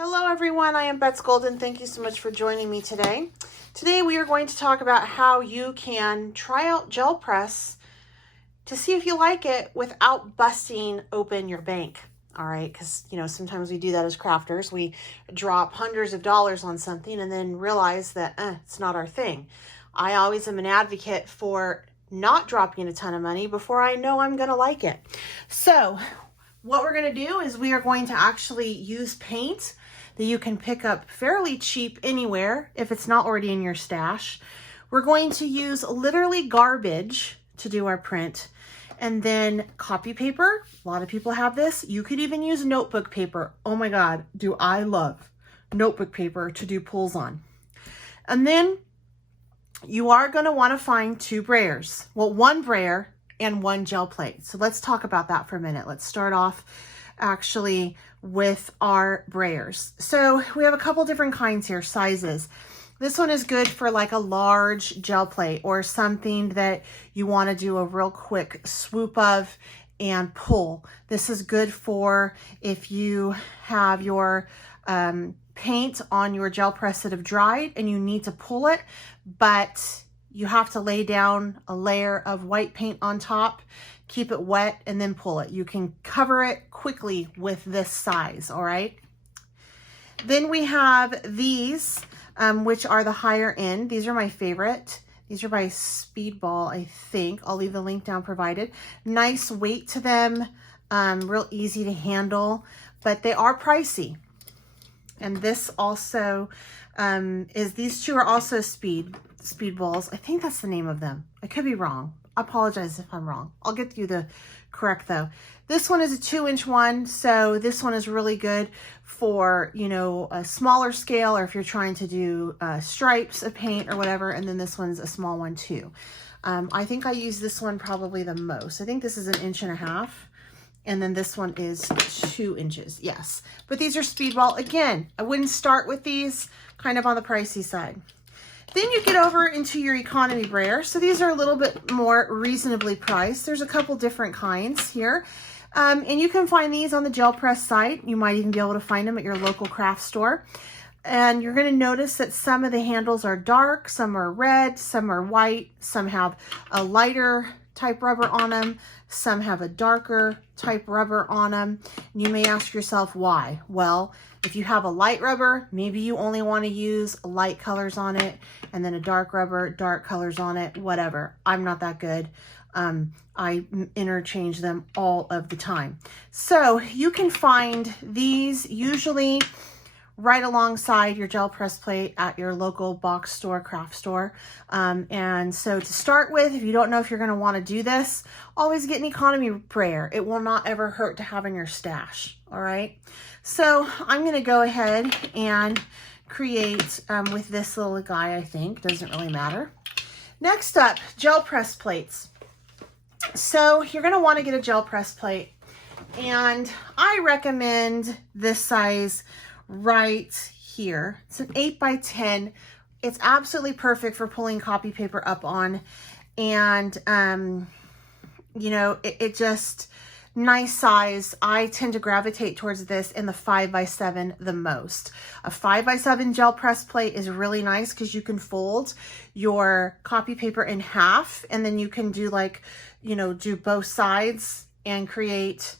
Hello everyone, I am Bets Golden. Thank you so much for joining me today. Today we are going to talk about how you can try out gel press to see if you like it without busting open your bank. All right, because sometimes we do that as crafters. We drop hundreds of dollars on something and then realize that it's not our thing. I always am an advocate for not dropping a ton of money before I know I'm going to like it. So what we're going to do is we are going to actually use paint that you can pick up fairly cheap anywhere if it's not already in your stash. We're going to use literally garbage to do our print, and then copy paper. A lot of people have this. You could even use notebook paper. Oh my God, do I love notebook paper to do pulls on. And then you are going to want to find two brayers. Well, one brayer and one gel plate. So let's talk about that for a minute. Let's start off actually with our brayers. So we have a couple different kinds here, sizes. This one is good for like a large gel plate or something that you want to do a real quick swoop of and pull. This is good for if you have your paint on your gel press that have dried and you need to pull it, but you have to lay down a layer of white paint on top, keep it wet, and then pull it. You can cover it quickly with this size, all right? Then we have these, which are the higher end. These are my favorite. These are by Speedball, I think. I'll leave the link down provided. Nice weight to them, real easy to handle, but they are pricey. And this also these two are also Speedballs. I think that's the name of them. I could be wrong. I apologize if I'm wrong. I'll get you the correct though. This one is a 2-inch one, so this one is really good for, a smaller scale, or if you're trying to do stripes of paint or whatever, and then this one's a small one too. I think I use this one probably the most. I think this is 1.5 inches, and then this one is 2 inches, yes. But these are Speedball. Again, I wouldn't start with these, kind of on the pricey side. Then you get over into your economy brayer. So these are a little bit more reasonably priced. There's a couple different kinds here. And you can find these on the Gel Press site. You might even be able to find them at your local craft store. And you're going to notice that some of the handles are dark, some are red, some are white, some have a lighter type rubber on them, some have a darker type rubber on them. You may ask yourself why. Well, if you have a light rubber, maybe you only want to use light colors on it, and then a dark rubber, dark colors on it, whatever. I'm not that good. I interchange them all of the time. So you can find these usually right alongside your gel press plate at your local box store, craft store. And so to start with, if you don't know if you're going to want to do this, always get an economy brayer. It will not ever hurt to have in your stash. All right. So I'm going to go ahead and create with this little guy, I think. Doesn't really matter. Next up, gel press plates. So you're going to want to get a gel press plate. And I recommend this size right here. It's an 8x10. It's absolutely perfect for pulling copy paper up on. And, it just nice size. I tend to gravitate towards this in the 5x7 the most. A 5x7 gel press plate is really nice because you can fold your copy paper in half, and then you can do do both sides and create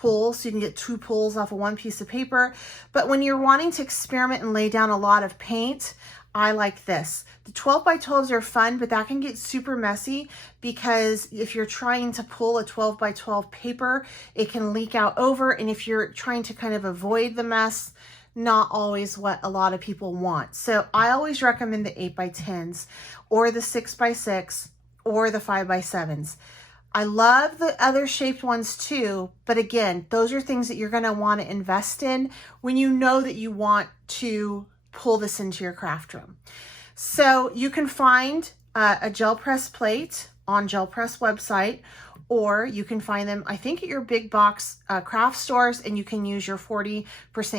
pulls, so you can get 2 pulls off of one piece of paper. But when you're wanting to experiment and lay down a lot of paint, I like this. The 12x12s are fun, but that can get super messy because if you're trying to pull a 12x12 paper, it can leak out over. And if you're trying to kind of avoid the mess, not always what a lot of people want. So I always recommend the 8x10s or the 6x6 or the 5x7s. I love the other shaped ones too, but again, those are things that you're going to want to invest in when you know that you want to pull this into your craft room. So you can find a gel press plate on Gel Press website, or you can find them, I think, at your big box craft stores, and you can use your 40%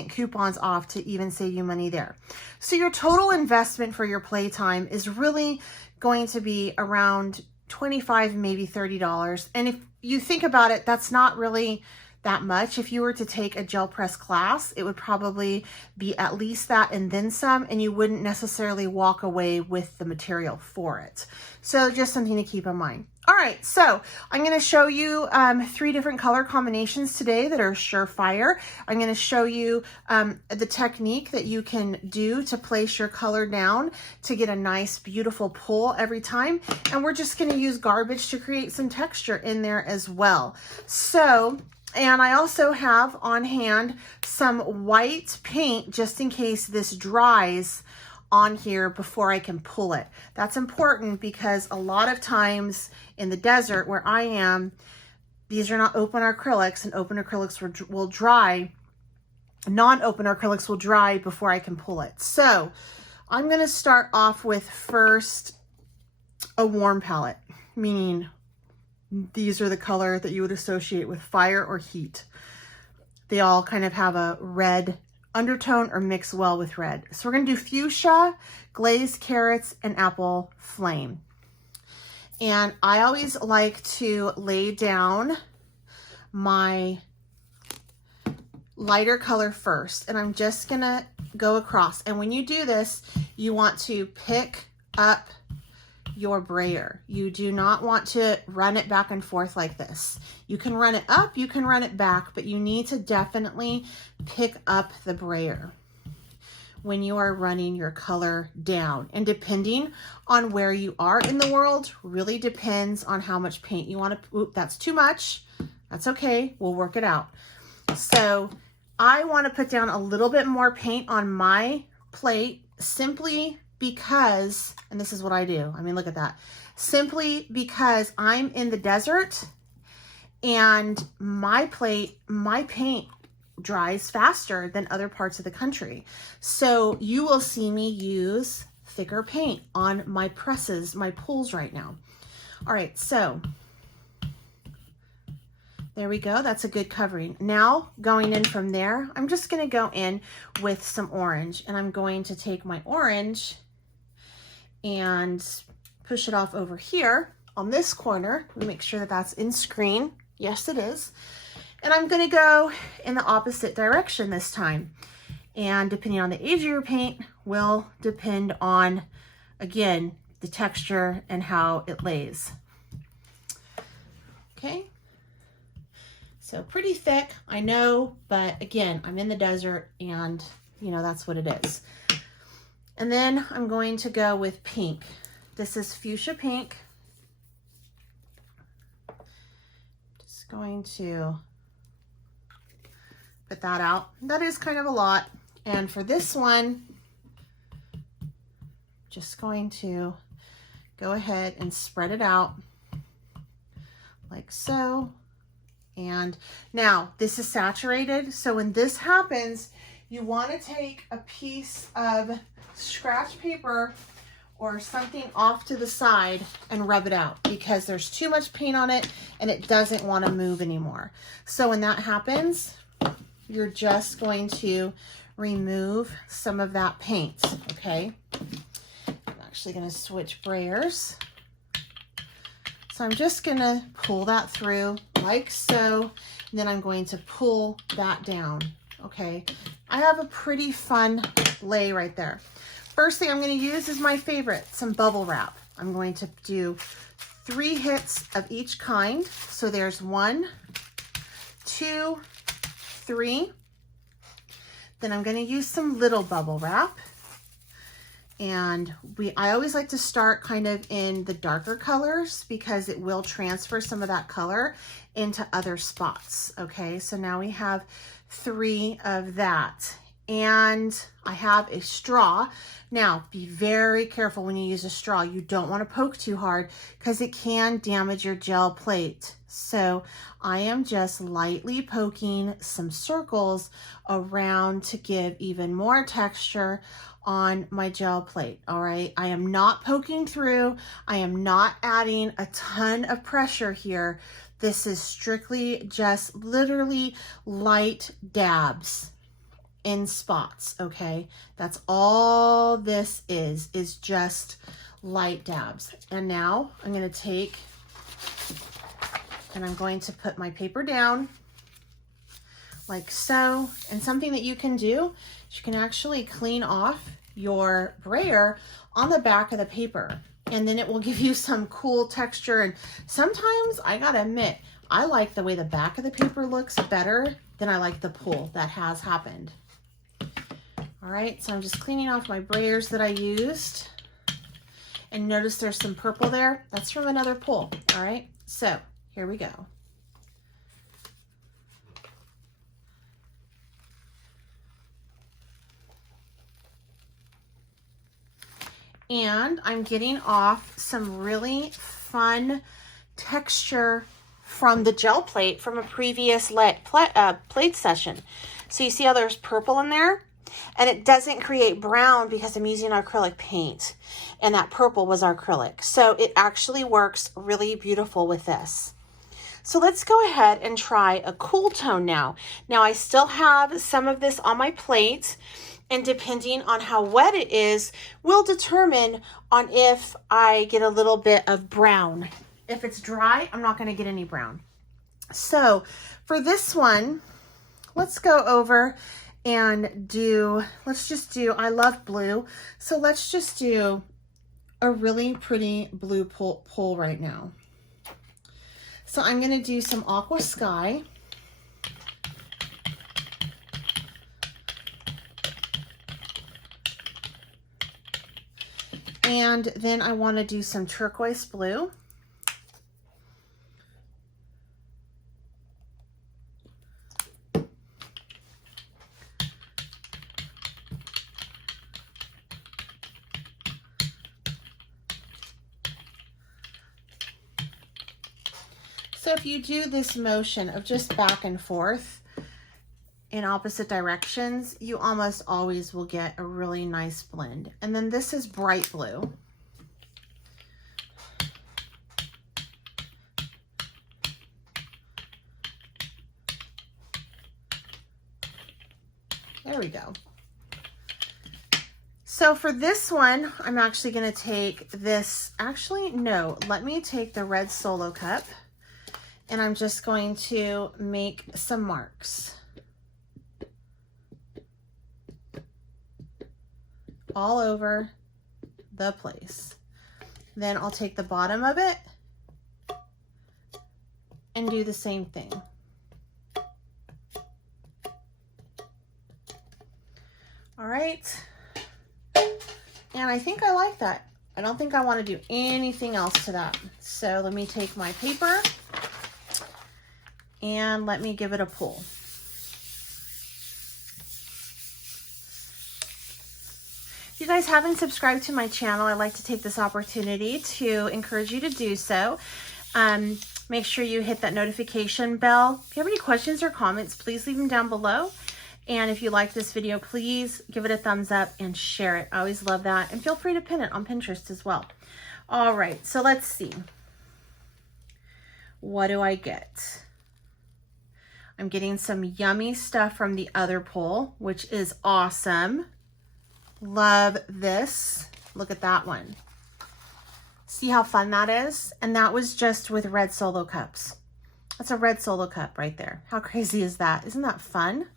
coupons off to even save you money there. So your total investment for your playtime is really going to be around $25, maybe $30. And if you think about it, that's not really that much. If you were to take a gel press class, it would probably be at least that and then some, and you wouldn't necessarily walk away with the material for it. So just something to keep in mind. All right, so I'm going to show you 3 different color combinations today that are surefire. I'm going to show you the technique that you can do to place your color down to get a nice, beautiful pull every time. And we're just going to use garbage to create some texture in there as well. So, and I also have on hand some white paint just in case this dries on here before I can pull it. That's important because a lot of times in the desert where I am, these are not open acrylics, and open acrylics will dry. Non-open acrylics will dry before I can pull it. So I'm going to start off with first a warm palette, meaning these are the color that you would associate with fire or heat. They all kind of have a red undertone or mix well with red. So we're going to do fuchsia, glazed carrots, and apple flame. And I always like to lay down my lighter color first, and I'm just going to go across. And when you do this, you want to pick up your brayer. You do not want to run it back and forth like this. You can run it up, you can run it back, but you need to definitely pick up the brayer when you are running your color down. And depending on where you are in the world, really depends on how much paint you want to, oop, that's too much. That's okay, we'll work it out. So I want to put down a little bit more paint on my plate simply because, and this is what I do. I mean, look at that. Simply because I'm in the desert and my paint dries faster than other parts of the country. So you will see me use thicker paint on my presses, my pulls right now. All right, so there we go. That's a good covering. Now going in from there, I'm just going to go in with some orange, and I'm going to take my orange and push it off over here on this corner. Let me make sure that that's in screen. Yes, it is. And I'm going to go in the opposite direction this time. And depending on the age of your paint will depend on, again, the texture and how it lays. Okay. So pretty thick, I know, but again, I'm in the desert and you know, that's what it is. And then I'm going to go with pink. This is fuchsia pink. Just going to put that out. That is kind of a lot. And for this one, just going to go ahead and spread it out like so. And now this is saturated. So when this happens, you want to take a piece of scratch paper or something off to the side and rub it out because there's too much paint on it and it doesn't want to move anymore. So when that happens, you're just going to remove some of that paint, okay? I'm actually going to switch brayers. So I'm just going to pull that through like so, and then I'm going to pull that down, okay? I have a pretty fun lay right there. First thing I'm going to use is my favorite, some bubble wrap. I'm going to do 3 hits of each kind. So there's 1, 2, 3. Then I'm going to use some little bubble wrap. And I always like to start kind of in the darker colors because it will transfer some of that color into other spots. Okay, so now we have 3 of that. And I have a straw. Now, be very careful when you use a straw. You don't want to poke too hard because it can damage your gel plate. So I am just lightly poking some circles around to give even more texture on my gel plate. All right, I am not poking through. I am not adding a ton of pressure here. This is strictly just literally light dabs in spots, okay? That's all this is just light dabs. And now I'm going to take and I'm going to put my paper down like so. And something that you can do is you can actually clean off your brayer on the back of the paper, and then it will give you some cool texture. And sometimes I gotta admit, I like the way the back of the paper looks better than I like the pull that has happened. All right, so I'm just cleaning off my brayers that I used. And notice there's some purple there. That's from another pull. All right, so here we go. And I'm getting off some really fun texture from the gel plate from a previous plate session. So you see how there's purple in there? And it doesn't create brown because I'm using acrylic paint. And that purple was acrylic. So it actually works really beautiful with this. So let's go ahead and try a cool tone now. Now I still have some of this on my plate, and depending on how wet it is, will determine on if I get a little bit of brown. If it's dry, I'm not going to get any brown. So for this one, let's go over and do, I love blue. So let's just do a really pretty blue pull right now. So I'm going to do some aqua sky. And then I want to do some turquoise blue. So if you do this motion of just back and forth in opposite directions, you almost always will get a really nice blend. And then this is bright blue. There we go. So for this one, I'm actually going to take this, actually, no, let me take the red Solo cup, and I'm just going to make some marks all over the place. Then I'll take the bottom of it and do the same thing. All right. And I think I like that. I don't think I want to do anything else to that. So let me take my paper and let me give it a pull. If you guys haven't subscribed to my channel, I'd like to take this opportunity to encourage you to do so. Make sure you hit that notification bell. If you have any questions or comments, please leave them down below. And if you like this video, please give it a thumbs up and share it. I always love that. And feel free to pin it on Pinterest as well. All right, so let's see. What do I get? I'm getting some yummy stuff from the other pull, which is awesome. Love this. Look at that one. See how fun that is? And that was just with red Solo cups. That's a red Solo cup right there. How crazy is that? Isn't that fun?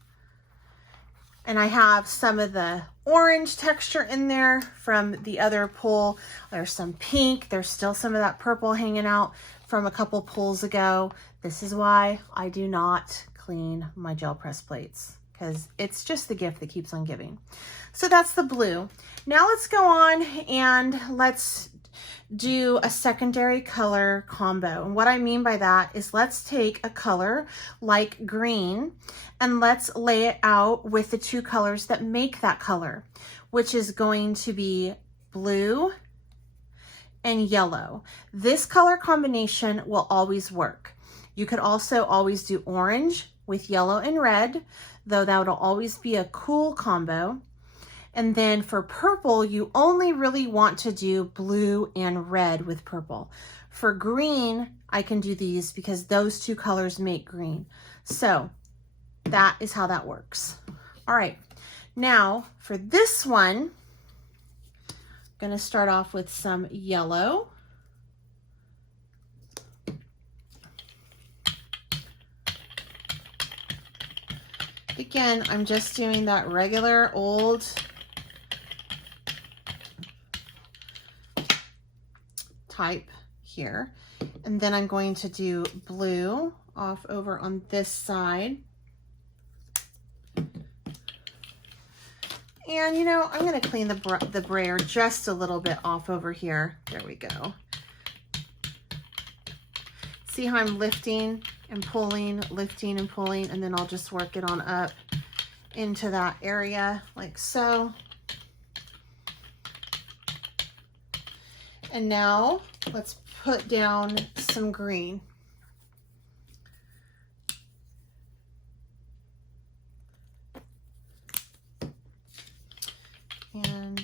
And I have some of the orange texture in there from the other pull. There's some pink. There's still some of that purple hanging out from a couple pulls ago. This is why I do not clean my gel press plates, because it's just the gift that keeps on giving. So that's the blue. Now let's go on and let's do a secondary color combo. And what I mean by that is let's take a color like green and let's lay it out with the two colors that make that color, which is going to be blue and yellow. This color combination will always work. You could also always do orange with yellow and red, though that would always be a cool combo. And then for purple, you only really want to do blue and red with purple. For green, I can do these because those two colors make green. So that is how that works. All right, now for this one, I'm gonna start off with some yellow. again, I'm just doing that regular old type here. And then I'm going to do blue off over on this side. And you know, I'm going to clean the brayer just a little bit off over here. There we go. See how I'm lifting and pulling, and then I'll just work it on up into that area like so. And now let's put down some green. And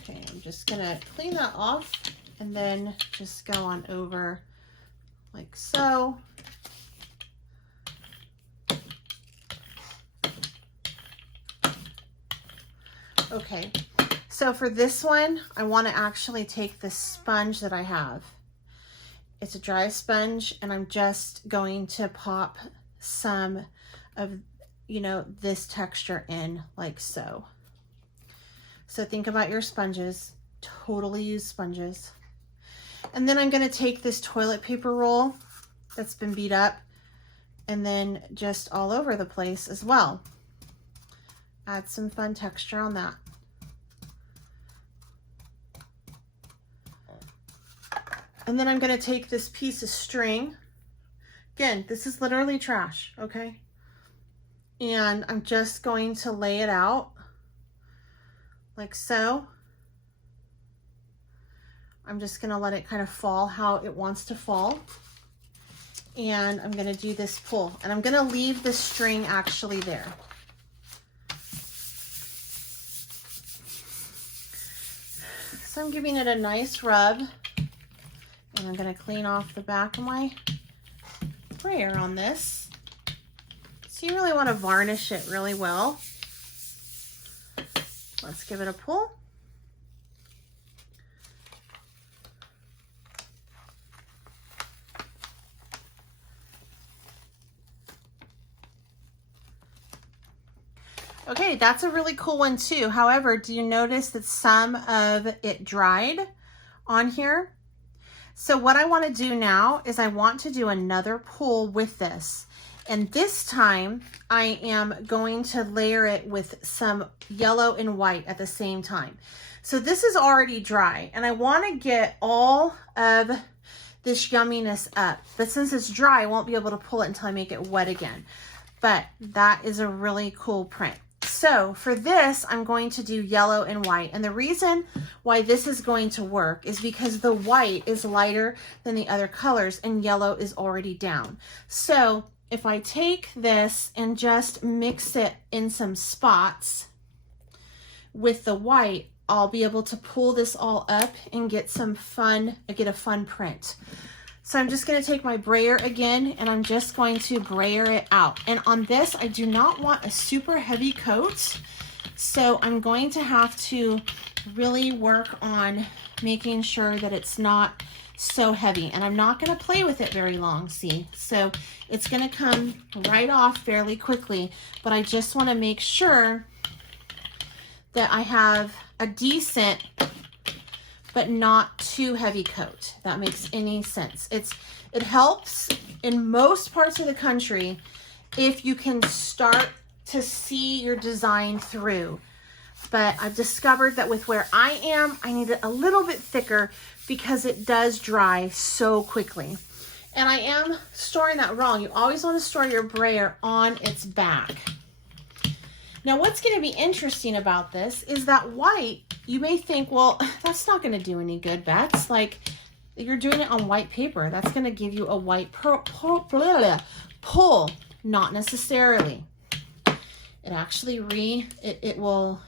okay, I'm just gonna clean that off and then just go on over like so. Okay, so for this one, I want to actually take the sponge that I have. It's a dry sponge, and I'm just going to pop some of, you know, this texture in like so. So think about your sponges, totally use sponges. And then I'm going to take this toilet paper roll that's been beat up and then just all over the place as well. Add some fun texture on that. And then I'm going to take this piece of string. Again, this is literally trash, okay? And I'm just going to lay it out like so. I'm just going to let it kind of fall how it wants to fall. And I'm going to do this pull. And I'm going to leave the string actually there. So I'm giving it a nice rub. And I'm going to clean off the back of my brayer on this. So you really want to varnish it really well. Let's give it a pull. Okay, that's a really cool one too. However, do you notice that some of it dried on here? So what I want to do now is I want to do another pull with this. And this time I am going to layer it with some yellow and white at the same time. So this is already dry and I want to get all of this yumminess up. But since it's dry, I won't be able to pull it until I make it wet again. But that is a really cool print. So for this, I'm going to do yellow and white. And the reason why this is going to work is because the white is lighter than the other colors and yellow is already down. So if I take this and just mix it in some spots with the white, I'll be able to pull this all up and get some fun, get a fun print. So I'm just going to take my brayer again and I'm just going to brayer it out. And on this, I do not want a super heavy coat. So I'm going to have to really work on making sure that it's not so heavy. And I'm not going to play with it very long, see? So it's going to come right off fairly quickly. But I just want to make sure that I have a decent but not too heavy coat. If that makes any sense. It helps in most parts of the country if you can start to see your design through. But I've discovered that with where I am, I need it a little bit thicker because it does dry so quickly. And I am storing that wrong. You always want to store your brayer on its back. Now what's going to be interesting about this is that white, you may think, well, that's not going to do any good, Bets. Like, you're doing it on white paper. That's going to give you a white pull. Not necessarily. It actually it will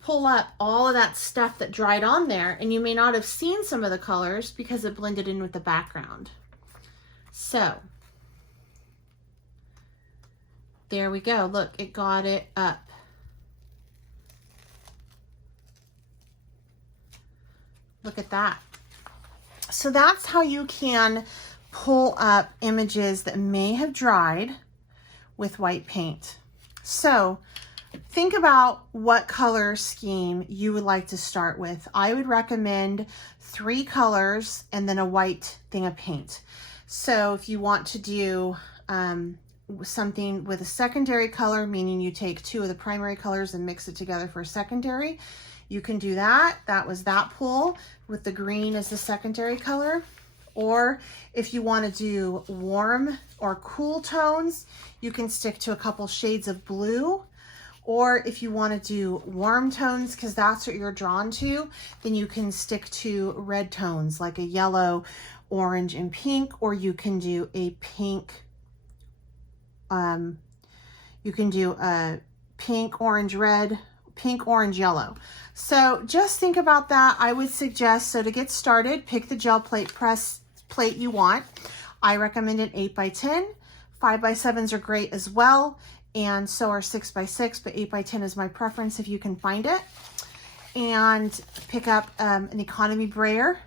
pull up all of that stuff that dried on there, and you may not have seen some of the colors because it blended in with the background. So there we go. Look, it got it up. Look at that. So that's how you can pull up images that may have dried with white paint. So think about what color scheme you would like to start with. I would recommend 3 colors and then a white thing of paint. So if you want to do something with a secondary color, meaning you take 2 of the primary colors and mix it together for a secondary, you can do that. That was that pool with the green as the secondary color. Or if you want to do warm or cool tones, you can stick to a couple shades of blue. Or if you want to do warm tones, because that's what you're drawn to, then you can stick to red tones like a yellow, orange, and pink. Or you can do a pink, pink, orange, red, pink, orange, yellow. So just think about that. I would suggest, so to get started, pick the gel press plate you want. I recommend an 8x10. 5x7s are great as well, and so are 6x6, but 8x10 is my preference if you can find it. And pick up an economy brayer,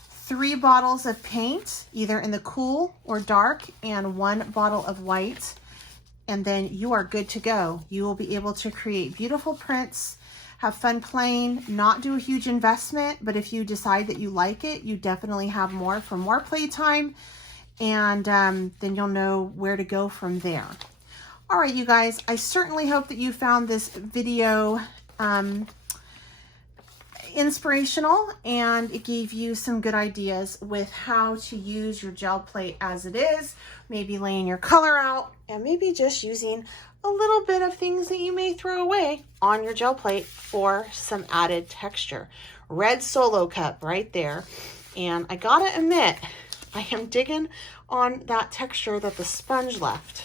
3 bottles of paint, either in the cool or dark, and 1 bottle of white, and then you are good to go. You will be able to create beautiful prints, have fun playing, not do a huge investment, but if you decide that you like it, you definitely have more for more playtime, and then you'll know where to go from there. All right, you guys, I certainly hope that you found this video inspirational, and it gave you some good ideas with how to use your gel plate as it is, maybe laying your color out, and maybe just using a little bit of things that you may throw away on your gel plate for some added texture. Red Solo Cup right there. And I gotta admit, I am digging on that texture that the sponge left.